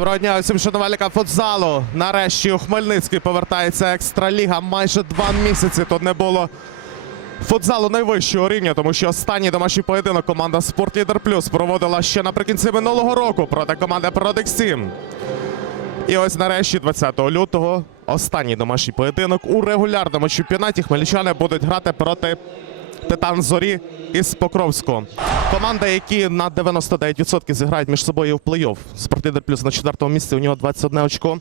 Доброго дня усім шанувальникам футзалу. Нарешті у Хмельницький повертається екстраліга. Майже два місяці тут не було футзалу найвищого рівня, тому що останній домашній поєдинок команда Спортлідер Плюс проводила ще наприкінці минулого року проти команди Продексім. І ось нарешті, 20 лютого, останній домашній поєдинок у регулярному чемпіонаті хмельничани будуть грати проти Титан Зорі із Покровського. Команди, які на 99% зіграють між собою в плей-офф. Спортлідер плюс на четвертому місці, у нього 21 очко.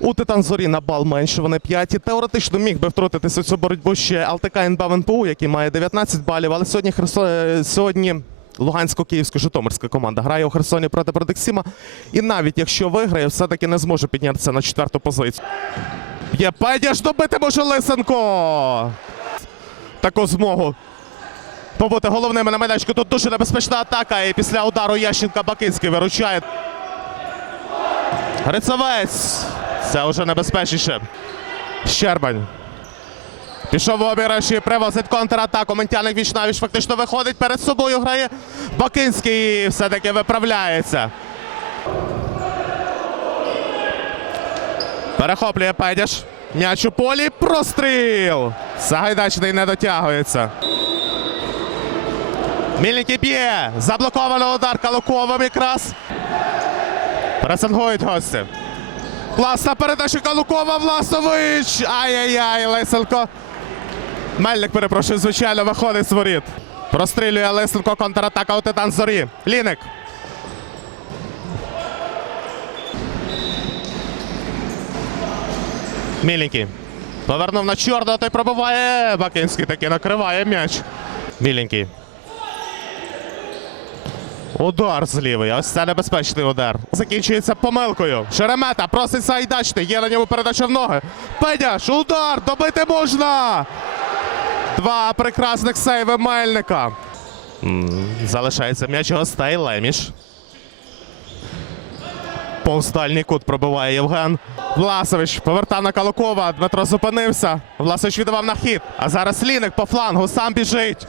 У Титан Зорі на бал менше, вони 5. І теоретично міг би втрутитися в цю боротьбу ще ЛТК НБ НПУ, який має 19 балів. Але сьогодні Херсон... е, сьогодні Лугансько-Київсько-Житомирська команда грає у Херсоні проти Продексіма. І навіть якщо виграє, все-таки не зможе піднятися на четверту позицію. Є Педяш добити може Лисенко. Таку змогу побути головними на майданчику. Тут дуже небезпечна атака. І після удару Ященка Бакинський виручає. Грицовець. Це вже небезпечніше. Щербань. Пішов в обіграш і привозить контратаку. Ментяник віч навіч фактично виходить перед собою. Грає Бакинський і все-таки виправляється. Перехоплює Педяш. М'яч у полі. Простріл. Сагайдачний не дотягується. Мільникий б'є. Заблоковано удар Калуковим якраз. Пресингують гості. Класна передача Калукова. Власович. Ай-яй-яй, Лисенко. Мельник, перепрошую, звичайно, виходить з воріт. Прострілює Лисенко контратака у Титан Зорі. Ліник. Міленький. Повернув на чорного, той пробиває. Бакинський таки накриває м'яч. Міленький. Удар з лівої. Ось це небезпечний удар. Закінчується помилкою. Шеремета просить Сайдачний. Є на ньому передача в ноги. Педяш, удар! Добити можна! Два прекрасних сейви Мельника. Залишається м'яч гостей. Леміш. Повз дальній кут пробиває Євген. Власович повертав на Калукова. Дмитро зупинився. Власович віддавав на хід. А зараз Ліник по флангу сам біжить.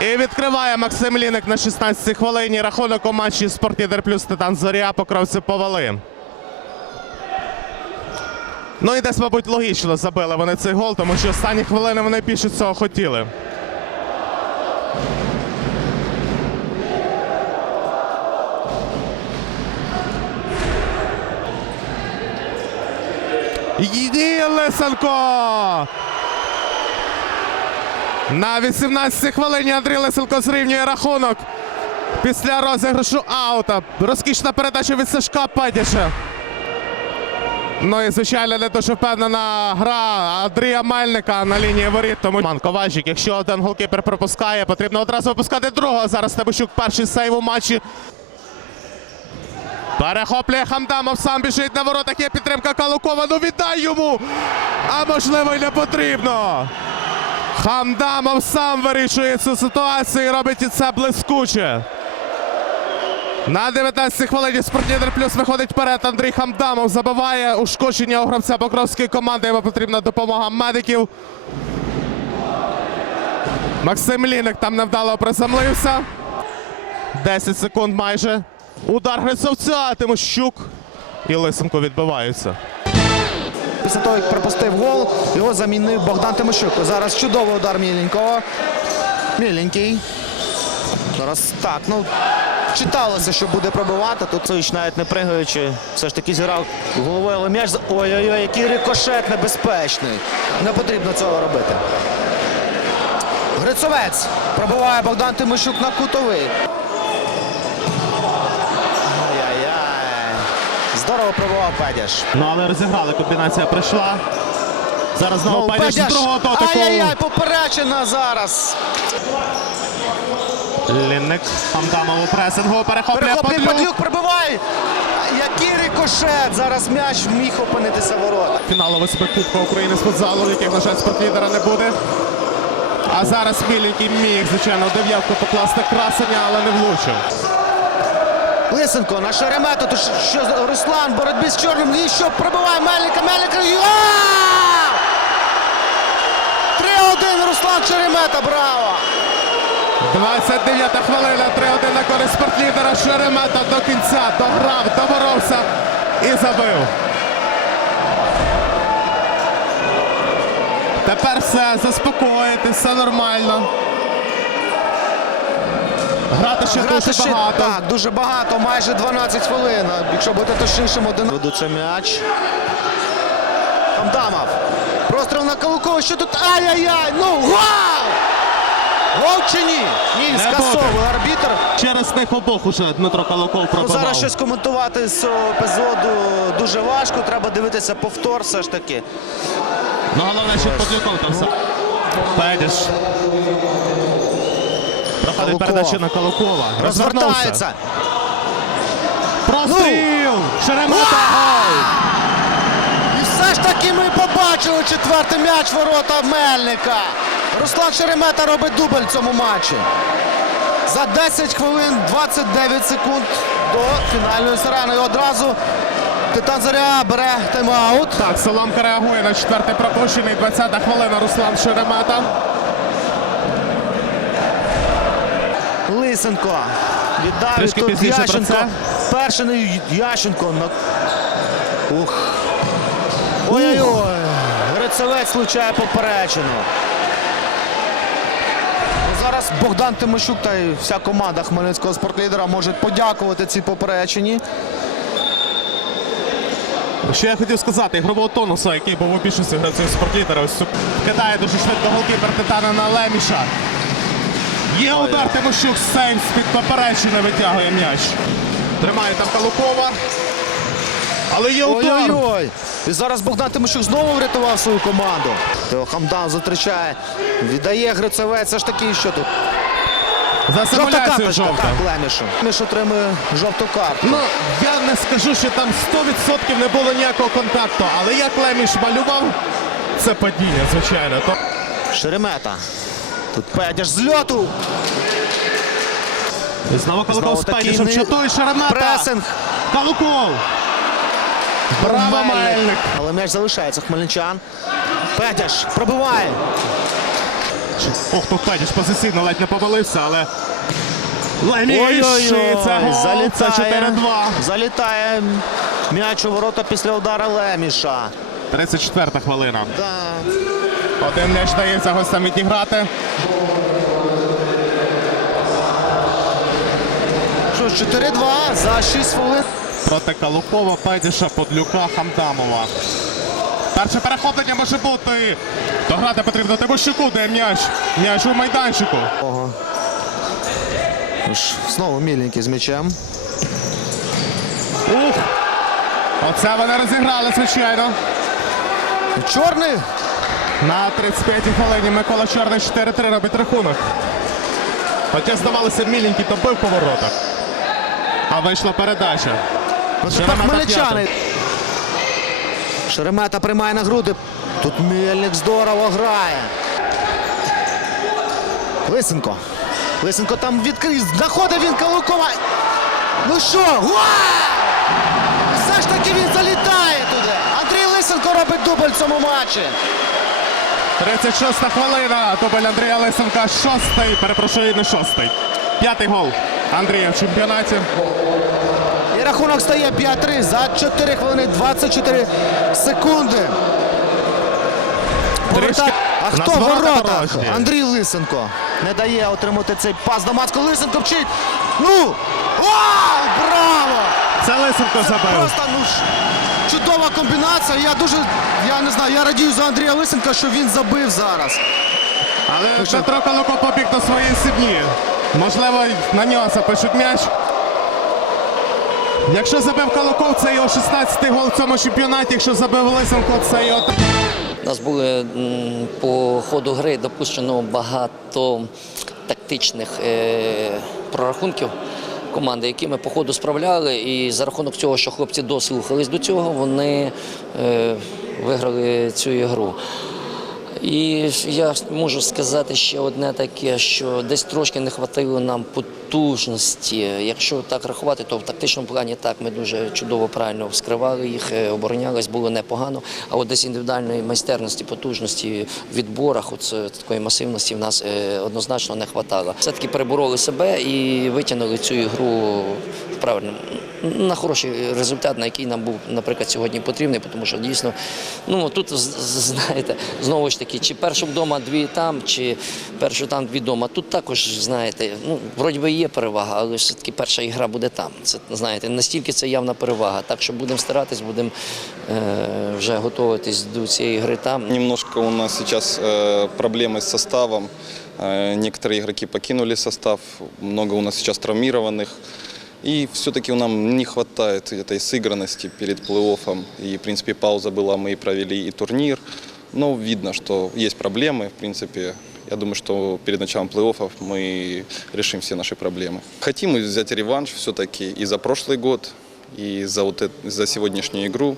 І відкриває Максим Ліник на 16-й хвилині. Рахунок у матчі Спортлідер плюс Титан Зоря. Покровці повели. Ну і десь, мабуть, логічно забили вони цей гол, тому що останні хвилини вони більше цього хотіли. Лисенко! На 18-й хвилині Андрій Лисенко зрівнює рахунок. Після розіграшу аута. Розкішна передача від Сашка Падяша. Ну і звичайно не дуже впевнена гра Андрія Мельника на лінії воріт. Тому Ман Ковальчик, якщо один голкіпер пропускає, потрібно одразу випускати другого. Зараз Тебищук перший сейв у матчі. Перехоплює Хамдамов, сам біжить на воротах. Є підтримка Калукова. Ну віддай йому! А можливо, й не потрібно. Хамдамов сам вирішує цю ситуацію і робить і це блискуче. На 19-й хвилині спортлідер плюс виходить вперед. Андрій Хамдамов забиває ушкодження у гравця Покровської команди. Йому потрібна допомога медиків. Максим Ліник там невдало приземлився. 10 секунд майже. Удар Грицовця. Тимощук і Лисенко відбиваються. Після того, як пропустив гол, його замінив Богдан Тимощук. Зараз чудовий удар Міленького. Міленький. Зараз так, ну читалося, що буде пробивати. Тут Цович навіть не пригаючи, все ж таки зіграв головою, але м'яч. ой-ой-ой, який рикошет небезпечний. Не потрібно цього робити. Грицовець пробиває Богдан Тимощук на кутовий. Ай-яй-яй. Здорово пробував Педяш. Ну але розіграли. Комбінація прийшла. Зараз знову Ну, Педяш з другого дотику. Ай-яй-яй, поперечена зараз. Лінник Хамдамов у пресингу перехоплює Перехоплює Подлюк. Падлюк, пробивай! Який рикошет! Зараз м'яч міг опинитися в воротах. Фіналу Кубка України з футзалу, яких, на жаль, спортлідера не буде. А зараз Міленький міг, звичайно, дев'ятку покласти красення, але не влучив. Лисенко на шеремету, то що- Руслан, боротьбі з чорним, і що пробиває Мельника, Мельника. і- А! 3-1 Руслан Шеремета, браво! 29 хвилина, 3-1 на користь спортлідера Шеремета до кінця дограв, доборовся і забив. Тепер все, заспокоїтесь, все нормально. Грати ще Грати дуже ще багато. так, дуже багато, майже 12 хвилин. Якщо бути точнішим, один ведуться м'яч. Хамдамов. Простріл на Калукова. Що тут? Ай-яй-яй! Ну, гол! Гол чи ні? Ні, Не скасовує арбітр. Через них обох уже Дмитро Калоков Ну, зараз щось коментувати з цього епізоду дуже важко. Треба дивитися повтор все ж таки. Ну, головне, що Подлюков там все. Педіш. Проходить передача на Калукова. Розвертається. Простріл! Шеремета! Гол! І все ж таки ми побачили четвертий м'яч ворота Мельника. Руслан Шеремета робить дубль в цьому матчі. За 10 хвилин 29 секунд до фінальної сирени. І одразу Титан Заря бере тайм-аут. Так, Соломка реагує на четвертий пропущений. 20-та хвилина Руслан Шеремета. Лисенко. Віддав тут Ященко. Перший не Ященко. Ух. Ой-ой-ой. Грицевець влучає поперечину. Ну, Зараз Богдан Тимощук та й вся команда хмельницького спортлідера можуть подякувати цій поперечині. Що я хотів сказати, ігрового тонуса, який був у більшості гравців спортлітера, ось цю- кидає дуже швидко голкіпер Титана на Леміша. Є удар Тимощук, Сеймс під поперечини витягує м'яч. Тримає там Калукова. Але є удар. Ой-ой-ой. І зараз Богдан Тимощук знову врятував свою команду. Тео Хамдан зустрічає. Віддає Грицевець. Це ж таки, що тут? За Жовта симуляцію карточка. жовта. Так, Лемішу. Леміш отримує жовту карту. Ну, я не скажу, що там 100% не було ніякого контакту, але як Леміш малював, це падіння, звичайно. То... Шеремета. Тут Педяш з льоту. І знову Калуков з не- чатує Шеремета. Пресинг. Калуков. Браво, Мельник. Але м'яч залишається хмельничан. Педяш пробиває. Ох, тут Педіш позиційно ледь не помилився, але Леміш, це гол, це Залітає. 4-2. Залітає м'яч у ворота після удара Леміша. 34-та хвилина. Да. Один м'яч дається гостям відіграти. 4-2 за 6 хвилин. Проти Калукова, Педіша, Подлюка, Хамдамова. Перше перехоплення може бути. То грати потрібно Тимощуку, де м'яч. М'яч у майданчику. Ого. Ну Знову міленький з м'ячем. Ух! Оце вони розіграли, звичайно. Чорний. На 35-й хвилині Микола Чорний 4-3 робить рахунок. Хоча здавалося, міленький то бив по воротах. А вийшла передача. Шеремета хмельничани. Шеремета приймає на груди. Тут Мельник здорово грає. Лисенко. Лисенко там відкрив. Знаходить він Калукова. Ну що? Все ж таки він залітає туди. Андрій Лисенко робить дубль в цьому матчі. 36 хвилина. Дубль Андрія Лисенка. Шостий. Перепрошую, не шостий. П'ятий гол Андрія в чемпіонаті. І рахунок стає 5-3 за 4 хвилини 24 секунди. Поверта- А хто в воротах? Андрій Лисенко не дає отримати цей пас до Мацко. Лисенко вчить. Ну! Вау! Браво! Це Лисенко забив. Просто ну чудова комбінація. Я дуже, я не знаю, я радію за Андрія Лисенка, що він забив зараз. Але? Петро Калуко побіг до своєї сім'ї. Можливо, на нього запишуть м'яч. Якщо забив Калуков, це його 16-й гол в цьому чемпіонаті. Якщо забив Лисенко, це його У нас були м, по ходу гри допущено багато тактичних е, прорахунків команди, які ми по ходу справляли. І за рахунок цього, що хлопці дослухались до цього, вони е, виграли цю ігру. І я можу сказати ще одне таке, що десь трошки не хватило нам потужності. Якщо так рахувати, то в тактичному плані так ми дуже чудово правильно вскривали їх, е, оборонялись, було непогано. А от десь індивідуальної майстерності, потужності в відборах, от е, такої масивності в нас е, однозначно не хватало. Все-таки перебороли себе і витягнули цю ігру в правильному на хороший результат, на який нам був, наприклад, сьогодні потрібний, тому що дійсно, ну тут з- з- знаєте, знову ж таки, чи першу вдома, дві там, чи першу там, дві вдома. Тут також, знаєте, ну вроді би є перевага, але все таки перша ігра буде там. Це знаєте, настільки це явна перевага. Так що будемо старатись, будемо е, вже готуватись до цієї гри там. Немножко у нас сейчас э, проблемы с составом. Э, некоторые игроки покинули состав, много у нас сейчас травмированных. И все-таки нам не хватает этой сыгранности перед плей-оффом. И, в принципе, пауза была, мы провели и турнир. Но видно, что есть проблемы. В принципе, я думаю, что перед началом плей-оффов мы решим все наши проблемы. Хотим взять реванш все-таки и за прошлый год, и за, вот это, за сегодняшнюю игру.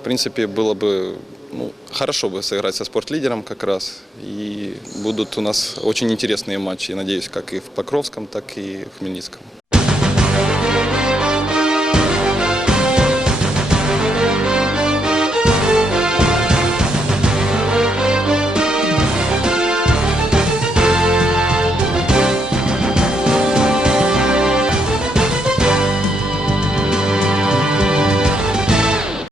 В принципе, было бы ну, хорошо бы сыграть со спортлидером как раз. И будут у нас очень интересные матчи, надеюсь, как и в Покровском, так и в Хмельницком.